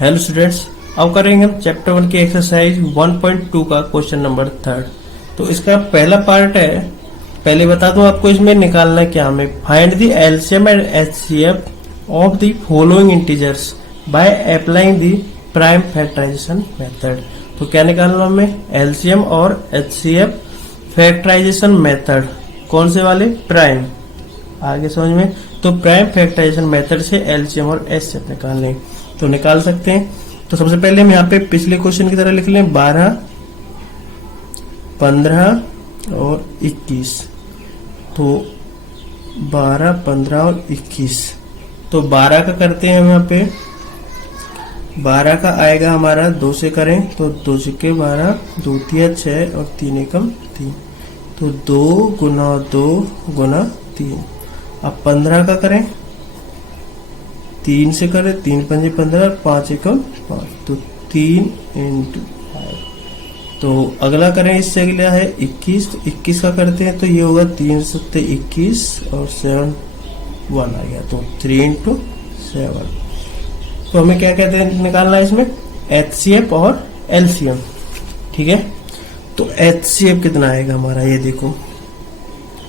Hello students, अब करेंगे हम चैप्टर 1 की एक्सरसाइज 1.2 का क्वेश्चन नंबर 3। तो इसका पहला पार्ट है। पहले बता दूं आपको इसमें निकालना क्या हमें। Find the LCM and HCF of the following integers by applying the prime factorization method. तो क्या निकालना हमें, एलसीएम और एचसीएफ फैक्टराइजेशन मेथड। कौन से वाले, प्राइम। आगे समझ में, तो प्राइम फैक्टराइजेशन मेथड से एलसीएम और एचसीएफ निकालने, तो निकाल सकते हैं। तो सबसे पहले हम यहाँ पे पिछले क्वेश्चन की तरह लिख लें 12, 15 और 21। तो 12, 15 और 21। तो 12 का करते हैं हम यहाँ पे। 12 का आएगा हमारा 2 से करें तो 2 के 12, 2 तिया 6 और 3 एकम 3। तो 2 गुना 2 गुना 3। अब 15 का करें, 3 से करें, 3 पंजे 15, 5 एकम 5। तो 3 इंटू 5। तो अगला करें, इससे अगला है 21। तो 21 का करते हैं तो ये होगा 3 सत्ते 21 और 7 1 आ गया। तो 3 इंटू 7। तो हमें क्या कहते हैं निकालना है इसमें, एचसीएफ और एलसीएम। ठीक है, तो एचसीएफ कितना आएगा हमारा, ये देखो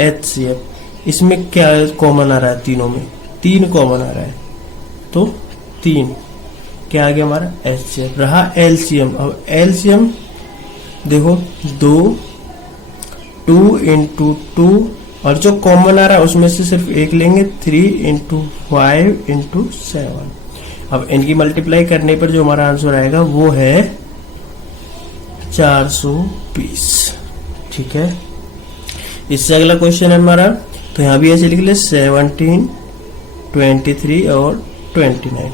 एचसीएफ। इसमें क्या कॉमन आ रहा है, तीनों में 3 कॉमन आ रहा है, तो 3 क्या आ गया हमारा एचसीएफ। रहा एलसीएम। अब एलसीएम देखो 2 इंटू 2 और जो कॉमन आ रहा है उसमें से सिर्फ एक लेंगे, 3 इंटू 5 इंटू 7। अब इनकी मल्टीप्लाई करने पर जो हमारा आंसर आएगा वो है 420। ठीक है, इससे अगला क्वेश्चन है हमारा। तो यहां भी ऐसे लिख ले 17, 23 और 29।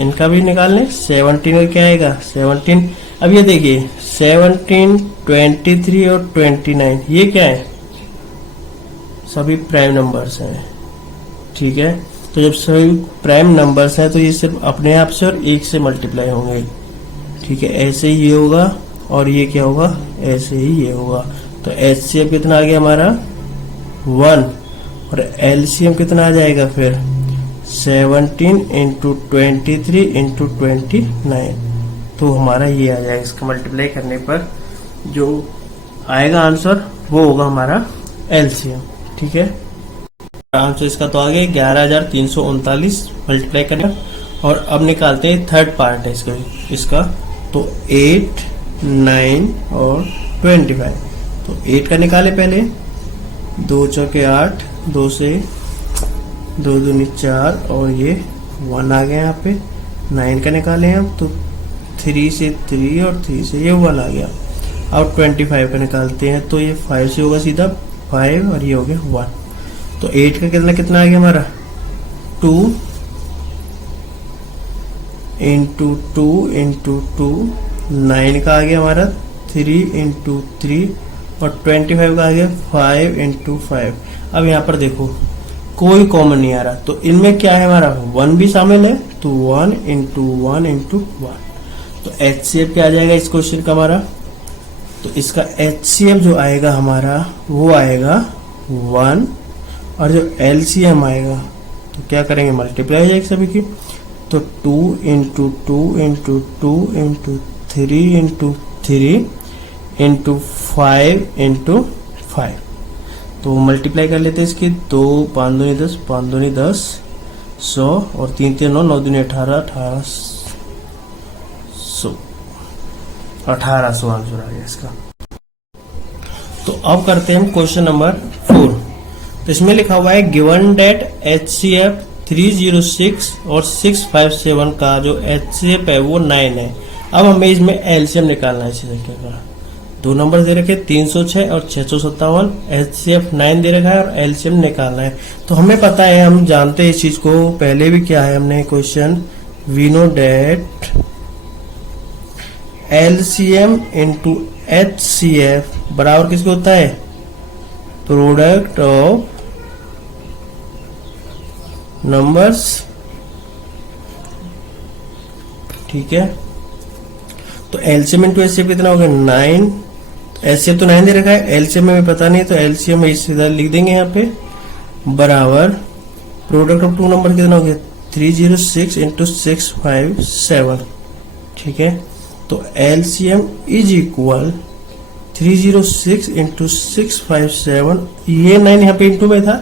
इनका भी निकाल लें। 17 का क्या आएगा, 17। अब ये देखिए 17, 23 और 29 ये क्या है, सभी प्राइम नंबर्स हैं। ठीक है, तो जब सभी प्राइम नंबर्स हैं तो ये सिर्फ अपने आप से और 1 से मल्टीप्लाई होंगे। ठीक है, ऐसे ही ये होगा और ये क्या होगा, ऐसे ही ये होगा। तो एचसीएफ कितना आ गया हमारा 1 और एलसीएम कितना आ जाएगा फिर 17 इंटू 23 इंटू 29। तो हमारा ये आ जाएगा। इसका मल्टीप्लाई करने पर जो आएगा आंसर वो होगा हमारा एलसीएम। ठीक है, आंसर इसका तो आ गया 11,339 मल्टीप्लाई करना। और अब निकालते हैं थर्ड पार्ट है इसका। तो 8, 9 और 25। तो 8 का निकाले पहले, 2 चौके 8, 2 से 2 दूनी 4 और ये 1 आ गया यहाँ पे। 9 का निकाले हम तो 3 से 3 और 3 से ये 1 आ गया। अब 25 का निकालते हैं तो ये 5 से होगा सीधा 5 और ये हो गया 1। तो 8 का कितना आ गया हमारा 2 इंटू 2 इंटू 2। 9 का आ गया हमारा 3 इंटू 3 और 25 का आ गया 5 इंटू 5। अब यहाँ पर देखो कोई कॉमन नहीं आ रहा, तो इनमें क्या है हमारा 1 भी शामिल है, तो 1 इंटू 1 इंटू 1। तो एचसीएफ क्या आ जाएगा इस क्वेश्चन का हमारा। तो इसका एचसीएफ जो आएगा हमारा वो आएगा 1 और जो एलसीएम आएगा तो क्या करेंगे, मल्टीप्लाई जाएगी सभी की। तो 2 into 2 into 2 into 3 into 3 into 5 into 5। तो मल्टीप्लाई कर लेते हैं इसकी। 2 5 दूनी 10, 5 दूनी 10, 100 और 3 3 9, 9 दूनी 18, 1800 आंसर आ गया इसका। तो अब करते हैं हम क्वेश्चन नंबर 4। तो इसमें लिखा हुआ है गिवन डेट एचसीएफ 306 और 657 का जो एचसीएफ है वो 9 है। अब हमें इसमें एलसीएम निकालना है इसी संख्या का। 2 नंबर दे रखे 306 और 657। एचसीएफ 9 दे रखा है और एलसीएम निकालना है। तो हमें पता है, हम जानते हैं इस चीज को, पहले भी किया है हमने question. We know that LCM into HCF बराबर किसको होता है, प्रोडक्ट ऑफ नंबर्स। ठीक है, तो एलसीएम इंटू एचसीएफ कितना हो गया 9। एचसीएफ तो 9 दे रखा है, एलसीएम में पता नहीं, तो एलसीएम में सीधा लिख देंगे यहाँ पे बराबर प्रोडक्ट ऑफ 2 नंबर कितना हो गया 306 इंटू 657, ठीक है। तो एलसीएम इज इक्वल 306 इंटू 657, ये 9 यहाँ पे इंटू में था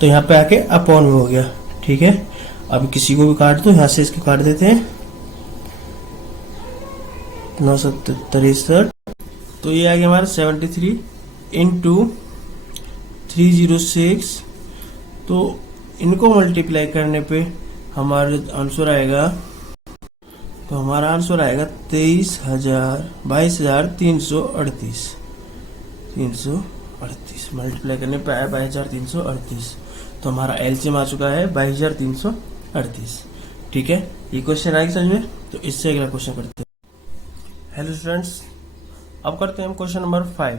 तो यहाँ पे आके अपॉन में हो गया, ठीक है। अब किसी को भी काट दो, यहाँ से इसके काट देते हैं 963, तो ये आ गया हमारा 73 इंटू 306, तो इनको मल्टीप्लाई करने पे हमारा आंसर आएगा, तो हमारा आंसर आएगा 22,338 मल्टीप्लाई करने पे आया 22,338, तो हमारा एलसीएम आ चुका है 22,338, ठीक है। ये क्वेश्चन आएगा समझ में, तो इससे अगला क्वेश्चन करते हैं। हेलो स्टूडेंट्स, अब करते हैं हम क्वेश्चन नंबर 5।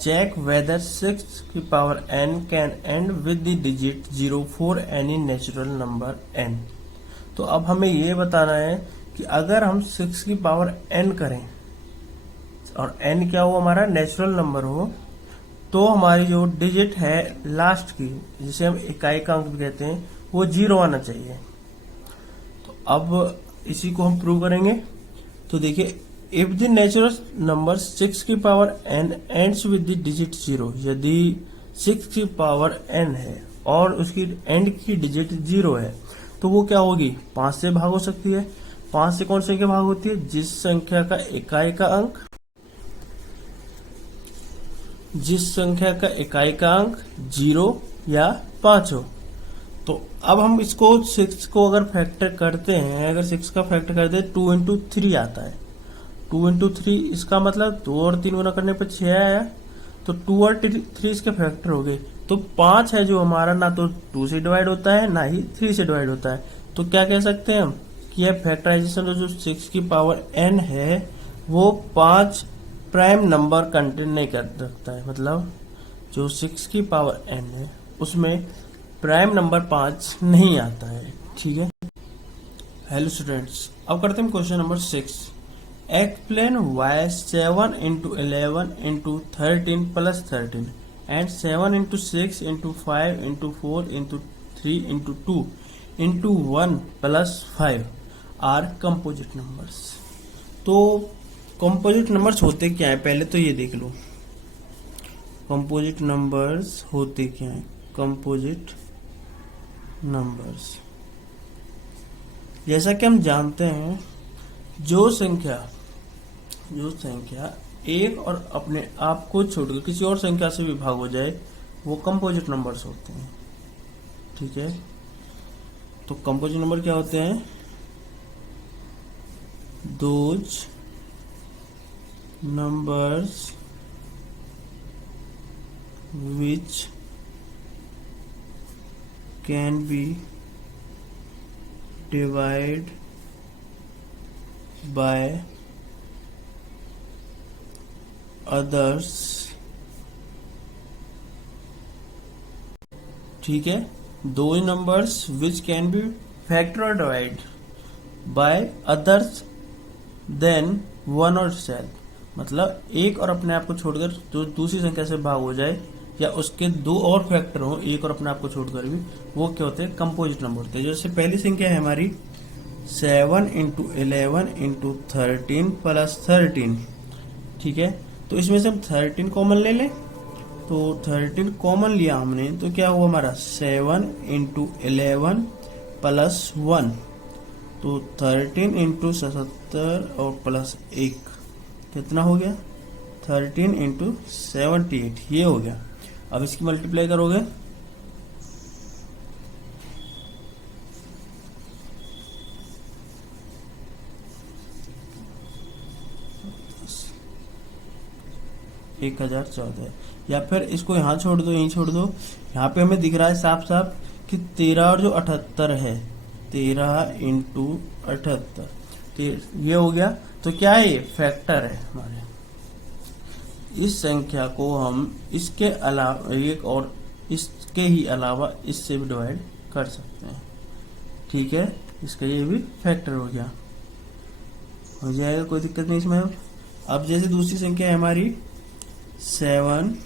चेक वेदर 6 की power n can and with the digit 0 for any natural number n। तो अब हमें ये बताना है कि अगर हम 6 की पावर n करें और n क्या हो, हमारा नेचुरल नंबर हो, तो हमारी जो डिजिट है लास्ट की, जिसे हम इकाई का अंक भी कहते हैं, वो 0 आना चाहिए। तो अब इसी को हम प्रूव करेंगे। तो देखिए, इफ द नेचुरल नंबर 6 की power n ends with the digit 0, यदि 6 की पावर n है और उसकी एंड की डिजिट 0 है, तो वो क्या होगी, 5 से भाग हो सकती है। 5 से कौन सी संख्या भाग होती है, जिस संख्या का इकाई का अंक 0 या 5 हो। तो अब हम इसको 6 को अगर फैक्टर करते हैं, अगर 6 का फैक्टर करते हैं 2 इंटू 3 आता है। 2 इंटू 3 इसका मतलब 2 और 3 गुना करने पर 6 आया, तो 2 और 3 इसके फैक्टर हो गए। तो 5 है जो हमारा ना तो 2 से डिवाइड होता है ना ही 3 से डिवाइड होता है। तो क्या कह सकते हैं हम कि यह फैक्टराइजेशन जो 6 की पावर n है वो 5 प्राइम नंबर कंटेन नहीं कर सकता है। मतलब जो 6 की पावर n है उसमें प्राइम नंबर 5 नहीं आता है, ठीक है। हेलो स्टूडेंट्स, अब करते हैं question number 6। Explain why 7 into 11 into 13 plus 13 and 7 into 6 into 5 into 4 into 3 into 2 into 1 plus 5 are composite numbers. तो कंपोजिट नंबर्स होते क्या है, पहले तो ये देख लो कंपोजिट नंबर्स होते क्या है। कंपोजिट नंबर्स, जैसा कि हम जानते हैं, जो संख्या एक और अपने आप को छोड़कर किसी और संख्या से विभाग हो जाए वो कंपोजिट नंबर्स होते हैं, ठीक है। तो कंपोजिट नंबर क्या होते हैं, those numbers which can be divide by others, ठीक है। दो numbers which can be factor और डिवाइड बाय अदर्स देन 1 और सेल्फ, मतलब एक और अपने आप को छोड़कर जो दूसरी संख्या से भाग हो जाए या उसके 2 और फैक्टर हो एक और अपने आप को छोड़कर भी, वो क्या होते हैं, कंपोजिट नंबर होते हैं। जैसे पहली संख्या है हमारी 7 इंटू 11 इंटू 13 प्लस 13, ठीक है। तो इसमें से हम 13 कॉमन ले लें, तो 13 कॉमन लिया हमने तो क्या हुआ हमारा 7 इंटू 11 प्लस 1, तो 13 इंटू 77 और प्लस 1 कितना हो गया 13 इंटू 78, ये हो गया। अब इसकी मल्टीप्लाई करोगे एक 1014, या फिर इसको यहाँ छोड़ दो, यहीं छोड़ दो। यहाँ पे हमें दिख रहा है साफ साफ कि 13 और जो 78 है, 13 इंटू 78 ये हो गया। तो क्या है, ये फैक्टर है हमारे। इस संख्या को हम इसके अलावा एक और इसके ही अलावा इससे भी डिवाइड कर सकते हैं, ठीक है। इसका ये भी फैक्टर हो गया, हो जाएगा, कोई दिक्कत नहीं इसमें। अब जैसे दूसरी संख्या है हमारी 7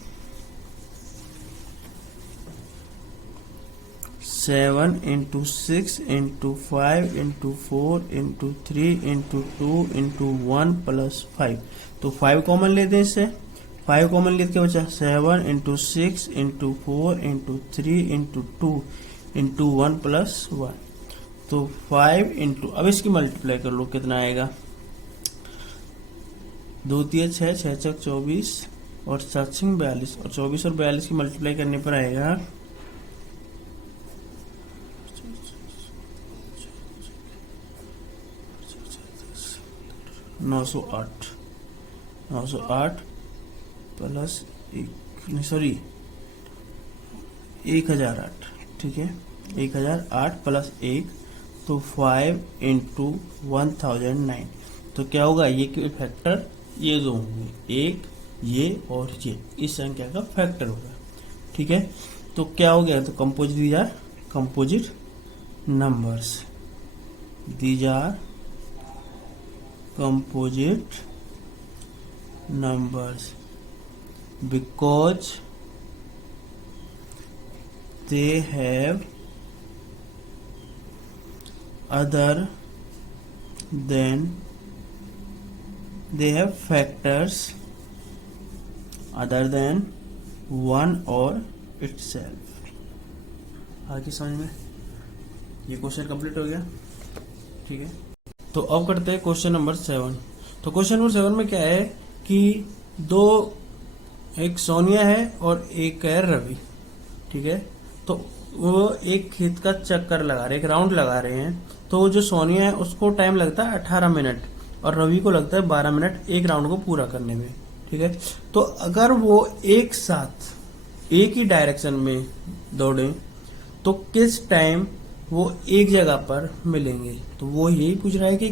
7 into 6 into 5 into 4 into 3 into 2 into 1 plus 5। तो 5 कॉमन लेते हैं इससे, 5 कॉमन लेते क्या बचा 7 into 6 into 4 into 3 into 2 into 1 plus 1। तो 5 इंटू, अब इसकी मल्टीप्लाई कर लो कितना आएगा, 2 3 6, 6 6 24 और 7 6 42, और 24 और 42 की मल्टीप्लाई करने पर आएगा 908, 908 प्लस 1008, ठीक है, 1008 प्लस 1, तो 5 इंटू 1009। तो क्या होगा, ये के फैक्टर ये दो होंगे, एक ये और ये, इस संख्या का फैक्टर होगा, ठीक है। तो क्या हो गया, तो composite, these are composite numbers, these are composite numbers because they have factors other than 1 or itself। आगे समझ में, ये क्वेश्चन कंप्लीट हो गया, ठीक है। तो अब करते हैं क्वेश्चन नंबर 7। तो क्वेश्चन नंबर 7 में क्या है कि एक सोनिया है और एक है रवि, ठीक है। तो वो एक खेत का चक्कर लगा रहे, एक राउंड लगा रहे हैं। तो जो सोनिया है उसको टाइम लगता है 18 मिनट और रवि को लगता है 12 मिनट एक राउंड को पूरा करने में, ठीक है। तो अगर वो एक साथ एक ही डायरेक्शन में दौड़े तो किस टाइम वो एक जगह पर मिलेंगे। तो वो यही पूछ रहा है कि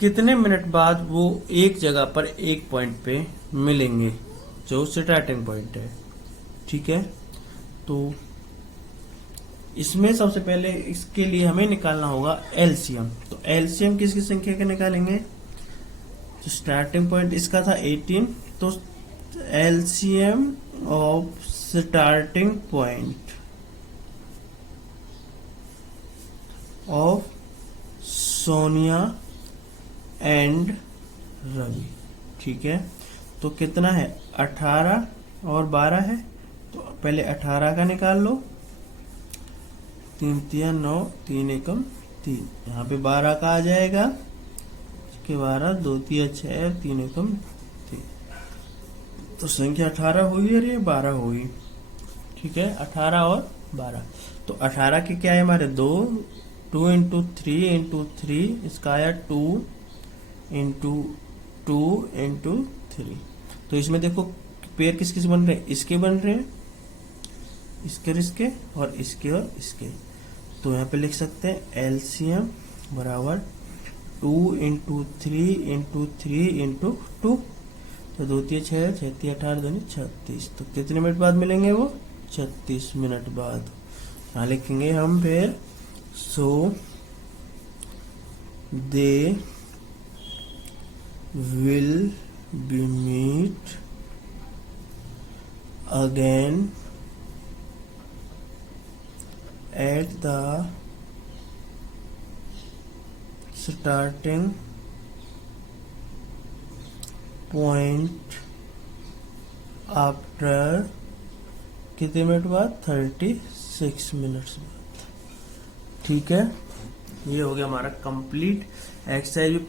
कितने मिनट बाद वो एक जगह पर एक पॉइंट पे मिलेंगे जो स्टार्टिंग पॉइंट है, ठीक है। तो इसमें सबसे पहले इसके लिए हमें निकालना होगा एलसीएम। तो एलसीएम किसकी संख्या का निकालेंगे, तो स्टार्टिंग पॉइंट इसका था 18, तो LCM of starting point of Sonia and Ravi, ठीक है। तो कितना है, 18 और 12 है, तो पहले 18 का निकाल लो, 3 3 9, 3 एकम 3, यहाँ पे 12 का आ जाएगा, इसके 12, 2 3 6, 3 एकम 3। तो संख्या 18 हुई और ये 12 हुई, ठीक है, 18 और 12। तो 18 के क्या है हमारे 2 इंटू 3 इंटू 3, इसका आया 2 इंटू 2 इंटू 3। तो इसमें देखो पेयर किस किस बन रहे हैं, इसके बन रहे हैं, इसके और इसके। तो यहाँ पे लिख सकते हैं एलसीएम बराबर 2 इंटू 3 इंटू 3 इंटू 2। तो 2 3 6, 6 3 18, 2 36। तो कितने मिनट बाद मिलेंगे वो, 36 मिनट बाद। यहाँ लिखेंगे हम फिर, so they will be meet again at the starting point after कितने मिनट बाद, 36 मिनट्स बाद, ठीक है। ये हो गया हमारा कंप्लीट एक्सरसाइज।